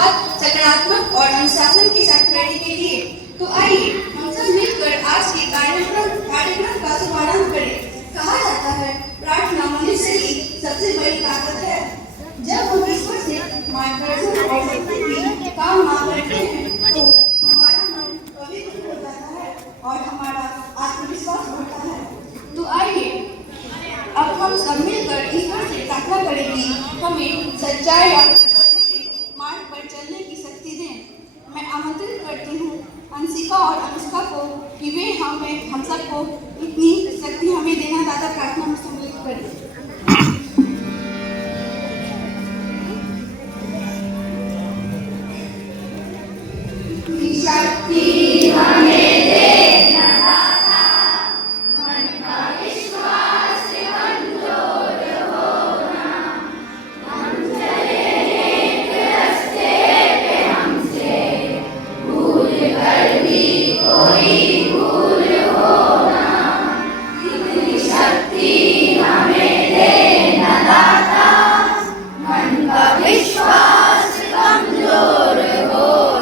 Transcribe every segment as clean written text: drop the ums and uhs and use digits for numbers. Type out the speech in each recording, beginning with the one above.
शुरुआत सकारात्मक और अनुशासन के साथ करने के लिए। तो आइए हम सब मिलकर आज के कार्यक्रम का शुभारंभ करें। कहा जाता है प्रार्थना मनुष्य की सबसे बड़ी ताकत है। जब हम ईश्वर से मार्गदर्शन और शक्ति की काम करते हैं तो हमारा मन पवित्र हो जाता है और हमारा आत्मविश्वास बढ़ता है। तो आइए अब हम सब मिलकर ईश्वर से प्रार्थना करें कि हमें सच्चाई और मार्ग पर चलने की शक्ति दें। मैं आमंत्रित करती हूँ अंशिका और अनुष्का को कि वे हम सबको इतनी शक्ति हमें देना दादा प्रार्थना में सम्मिलित करें। शक्ति हमें देना दाता, मन का विश्वास कमजोर होना, हम चले एक रास्ते पे हमसे भूल कर भी कोई भूल होना, इतनी शक्ति हमें देना दाता, मन का विश्वास कमजोर होना,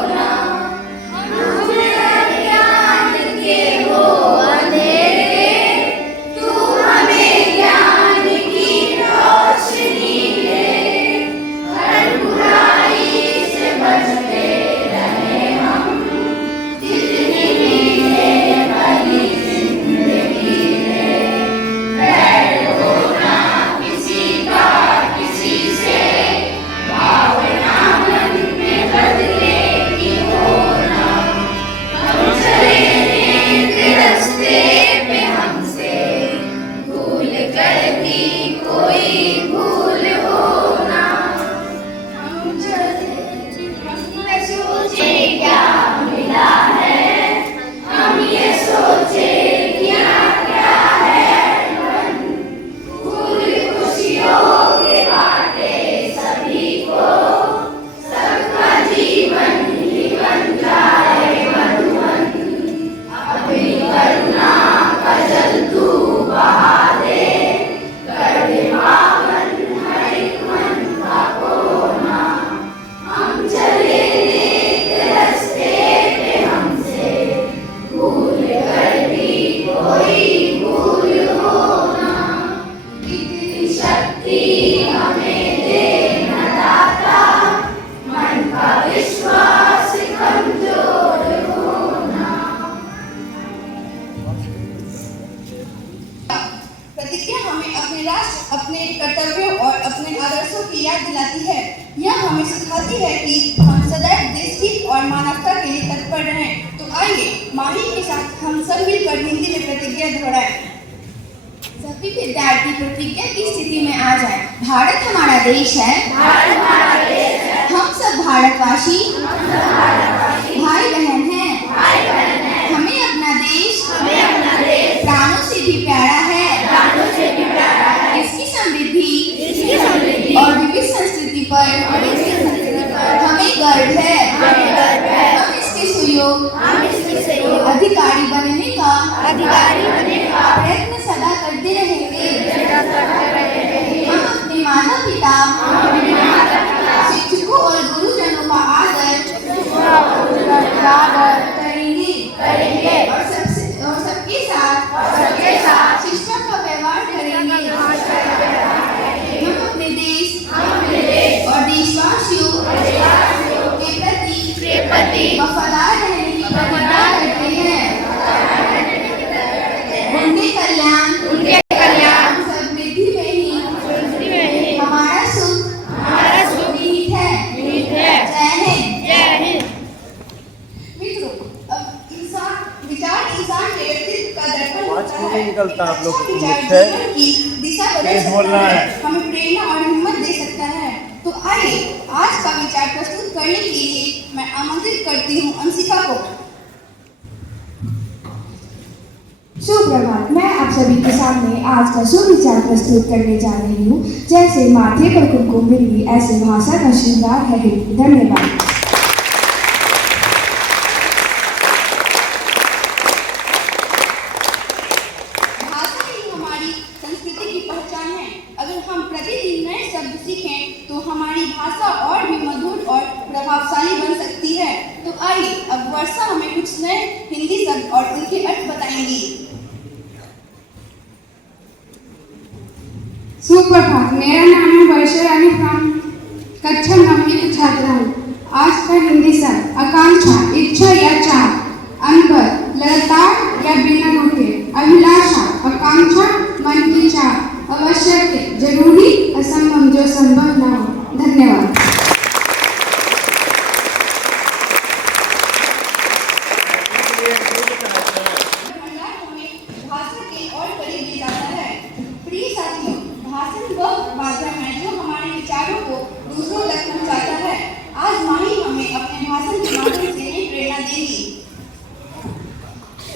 अपने कर्तव्यों और अपने आदर्शों की याद दिलाती है। यह हमें सिखाती है कि हम सदैव देश हित और मानवता के लिए तत्पर रहें। तो आइए माही के साथ हम सब मिलकर हिंदी में प्रतिज्ञा दोहराएं। सभी विद्यार्थी प्रतिज्ञा की स्थिति में आ जाएं। भारत हमारा देश है, भारत हमारा देश है। हम सब भारतवासी भाई बहन हैं, हमें अपना देश प्राणों से भी प्यारा है, इसकी समृद्धि और विविध संस्कृति पर हमें गर्व है। हम इसके सुयोग अधिकारी बनने का प्रयत्न सदा करते रहेंगे। हम अपने माता पिता, शिक्षकों और गुरुजनों का आदर करेंगे और सबके साथ शिष्टा का व्यवहार करेंगे। हम अपने देश और देशवासियों के प्रति वफादार रहने की प्रतिज्ञा करते हैं। उनके कल्याण समृद्धि में ही हमारा सुख निहित है। जय हिंद। मित्रों, अब विचार इंसान के व्यक्तित्व का दर्पण होता है। निकलता आप लोग की दिशा बदल सकता है, हमें प्रेरणा और हिम्मत दे सकता है। तो आइए आज का विचार प्रस्तुत करने के लिए मैं आमंत्रित करती हूँ अंशिका को। सुप्रभात। मैं आप सभी के सामने आज का सुविचार प्रस्तुत करने जा रही हूँ। जैसे माथे पर कुमकुम बिंदी, ऐसे भाषा का श्रृंगार है हिंदी। धन्यवाद। भाषा ही हमारी संस्कृति की पहचान है। अगर हम प्रतिदिन नए शब्द सीखें तो हमारी भाषा और भी मधुर और प्रभावशाली बन सकती है। तो आइए अब वर्षा हमें कुछ नए हिंदी शब्द और उनके अर्थ बताएंगी। सुप्रभात, मेरा नाम है वर्षा रानी फ्रॉम कक्षा 9वीं की छात्रा हूँ। आज का हिंदी शब्द आकांक्षा, इच्छा या चाह, अनबर, लगातार या बिना रुके, अभिलाषा, आकांक्षा, मन की चाह, आवश्यक, जरूरी, असंभव, जो संभव न हो। धन्यवाद। भाषा के और करीब ले जाता है। प्रिय साथियों, भाषण वह माध्यम है जो हमारे विचारों को दूसरों तक पहुंचाता है। आज माही हमें अपने भाषण के माध्यम से ही प्रेरणा देगी।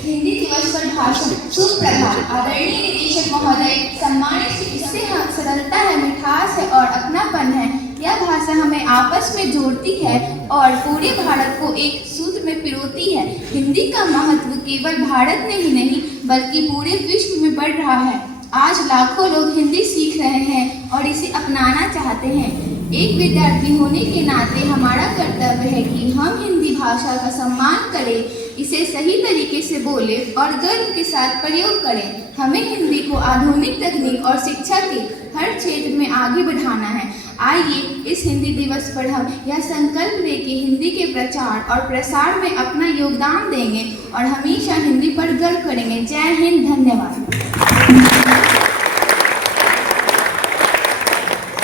हिंदी दिवस पर भाषण। सुप्रभात आदरणीय निदेशक महोदय, सम्मानित इससे सरलता है, मिठास है और अपनापन है। यह भाषा हमें आपस में जोड़ती है और पूरे भारत को एक सूत्र में पिरोती है। हिंदी का महत्व केवल भारत में ही नहीं बल्कि पूरे विश्व में बढ़ रहा है। आज लाखों लोग हिंदी सीख रहे हैं और इसे अपनाना चाहते हैं। एक विद्यार्थी होने के नाते हमारा कर्तव्य है कि हम हिंदी भाषा का सम्मान करें, इसे सही तरीके से बोलें और गर्व के साथ प्रयोग करें। हमें हिंदी को आधुनिक तकनीक और शिक्षा के हर क्षेत्र में आगे बढ़ाना है। आइए इस हिंदी दिवस पर हम यह संकल्प लें कि हिंदी के प्रचार और प्रसार में अपना योगदान देंगे और हमेशा हिंदी पर गर्व करेंगे। जय हिंद, धन्यवाद।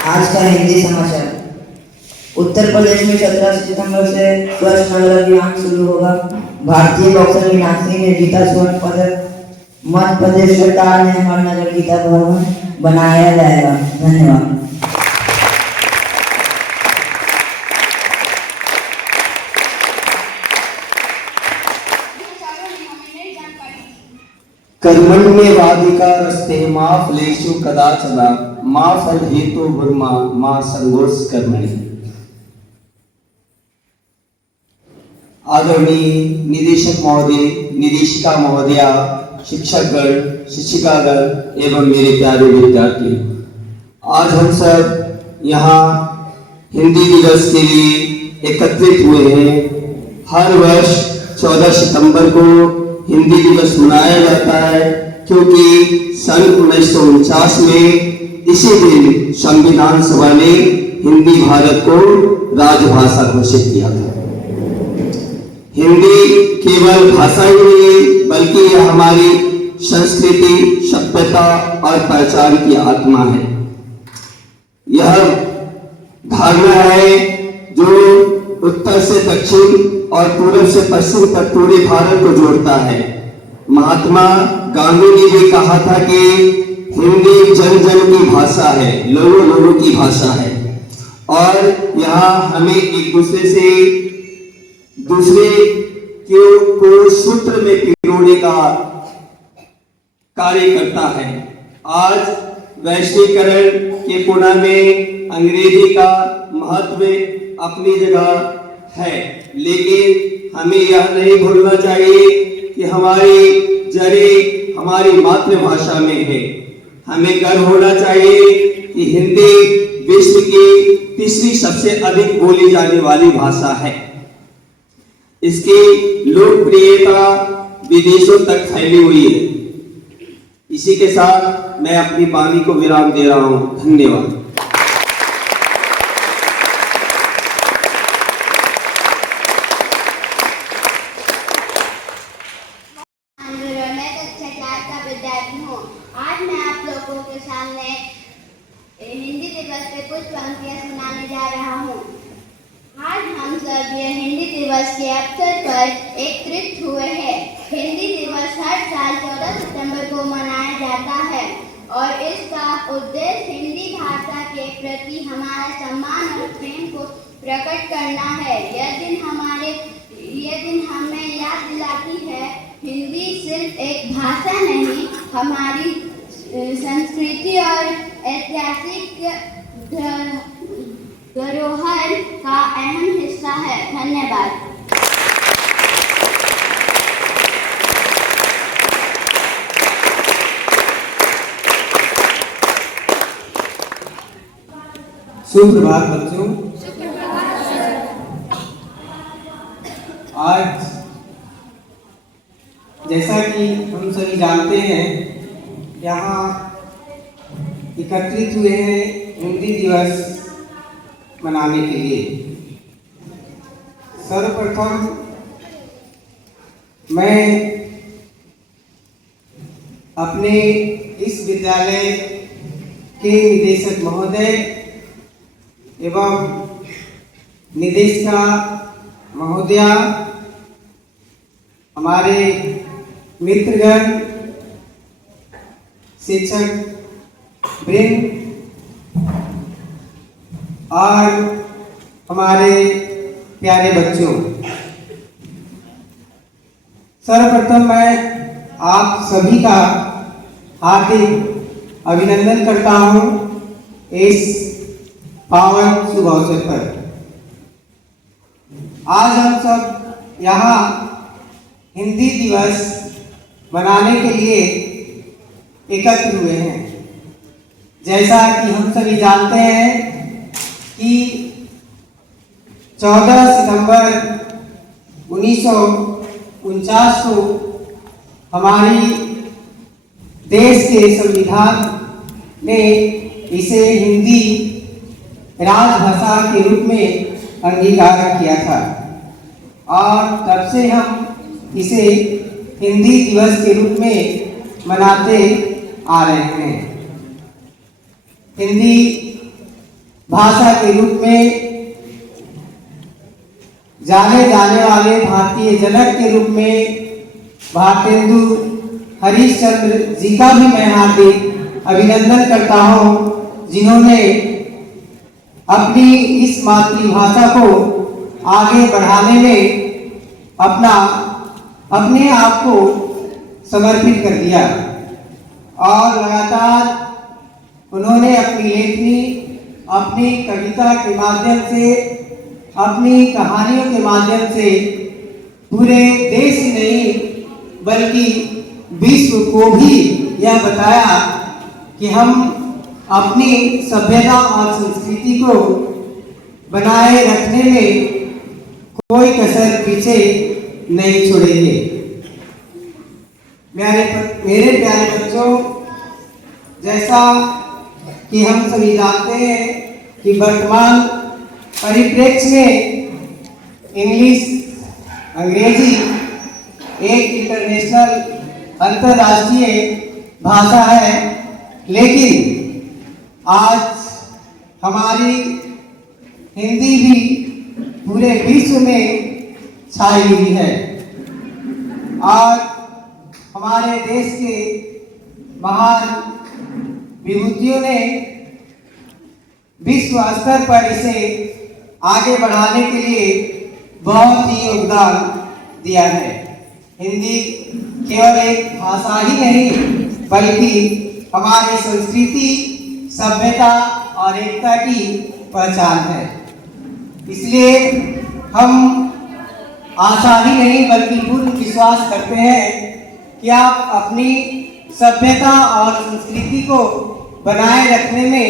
आज का हिंदी समाचार। उत्तर प्रदेश में 17 सितंबर से स्वच्छ नगर अभियान शुरू होगा। भारतीय बॉक्सर मीनाक्षी ने जीता स्वर्ण पदक। मध्य प्रदेश सरकार ने हर नगर गीता भवन बनाया जाएगा। धन्यवाद। कर्मण्येवाधिकारस्ते मा फलेषु कदाचन मा फल हेतु ब्रह्मा मा संगोष्ठ कर्मणि। आदरणीय निदेशक महोदय, निदेशिका महोदया, शिक्षकगण, शिक्षिकागण एवं मेरे प्यारे विद्यार्थी, आज हम सब यहाँ हिंदी दिवस के लिए एकत्रित हुए हैं। हर वर्ष 14 सितंबर को हिंदी दिवस मनाया जाता है क्योंकि सन 1949 में इसी दिन संविधान सभा ने हिंदी भारत को राजभाषा घोषित किया था। हिंदी केवल भाषा ही नहीं बल्कि यह हमारी संस्कृति, सभ्यता और पहचान की आत्मा है। यह धारणा है जो उत्तर से दक्षिण और पूर्व से पश्चिम तक पूरे भारत को जोड़ता है। महात्मा गांधी ने भी कहा था कि हिंदी जन जन की भाषा है, लोगों लोगों की भाषा है और यहाँ हमें एक दूसरे को सूत्र में पिरोने का कार्य करता है। आज वैश्वीकरण के पुणे में अंग्रेजी का महत्व अपनी जगह है, लेकिन हमें यह नहीं भूलना चाहिए कि हमारी जड़ें हमारी मातृभाषा में है। हमें गर्व होना चाहिए कि हिंदी विश्व की तीसरी सबसे अधिक बोली जाने वाली भाषा है। इसकी लोकप्रियता विदेशों तक फैली हुई है। इसी के साथ मैं अपनी वाणी को विराम दे रहा हूं। धन्यवाद। आज मैं आप लोगों के सामने हिंदी दिवस पे कुछ पंक्तियां सुनाने जा रहा हूँ। आज हम सब ये हिंदी दिवस के अवसर पर एकत्रित हुए हैं। हिंदी दिवस हर साल 14 सितंबर को मनाया जाता है और इसका उद्देश्य हिंदी भाषा के प्रति हमारा सम्मान और प्रेम को प्रकट करना है। यह दिन हमें याद दिलाती है हिंदी सिर्फ एक भाषा नहीं, हमारी संस्कृति और ऐतिहासिक धरोहर का अहम हिस्सा है। धन्यवाद। सुप्रभात बच्चों। आज जैसा कि हम सभी जानते हैं, यहाँ एकत्रित हुए हैं हिंदी दिवस मनाने के लिए। सर्वप्रथम मैं अपने इस विद्यालय के निदेशक महोदय एवं निदेशिका महोदया, हमारे मित्रगण, शिक्षक वृंद और हमारे प्यारे बच्चों, सर्वप्रथम मैं आप सभी का हार्दिक अभिनंदन करता हूं इस पावन शुभ अवसर पर। आज हम सब यहाँ हिंदी दिवस मनाने के लिए एकत्र हुए हैं। जैसा कि हम सभी जानते हैं कि 14 सितंबर 1949 को हमारी देश के संविधान ने इसे हिंदी राजभाषा के रूप में अंगीकार किया था और तब से हम इसे हिंदी दिवस के रूप में मनाते आ रहे हैं। हिंदी भाषा के रूप में जाने जाने वाले भारतीय जनक के रूप में भारतेंदु हरिश्चंद्र जी का भी मैं हार्दिक अभिनंदन करता हूं, जिन्होंने अपनी इस मातृभाषा को आगे बढ़ाने में अपने आप को समर्पित कर दिया और लगातार उन्होंने अपनी लेखनी, अपनी कविता के माध्यम से, अपनी कहानियों के माध्यम से पूरे देश ही नहीं बल्कि विश्व को भी यह बताया कि हम अपनी सभ्यता और संस्कृति को बनाए रखने में कोई कसर पीछे नहीं छोड़ेंगे। मेरे प्यारे बच्चों, जैसा कि हम सभी जानते हैं कि वर्तमान परिप्रेक्ष्य में इंग्लिश, अंग्रेजी एक इंटरनेशनल अंतर्राष्ट्रीय भाषा है, लेकिन आज हमारी हिंदी भी पूरे विश्व में छाई हुई है और हमारे देश के महान विभूतियों ने विश्व स्तर पर इसे आगे बढ़ाने के लिए बहुत ही योगदान दिया है। हिंदी केवल एक भाषा ही नहीं बल्कि हमारी संस्कृति, सभ्यता और एकता की पहचान है। इसलिए हम आशा ही नहीं बल्कि पूर्ण विश्वास करते हैं कि आप अपनी सभ्यता और संस्कृति को बनाए रखने में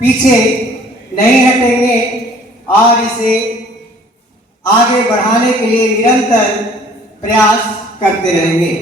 पीछे नहीं हटेंगे और इसे आगे बढ़ाने के लिए निरंतर प्रयास करते रहेंगे।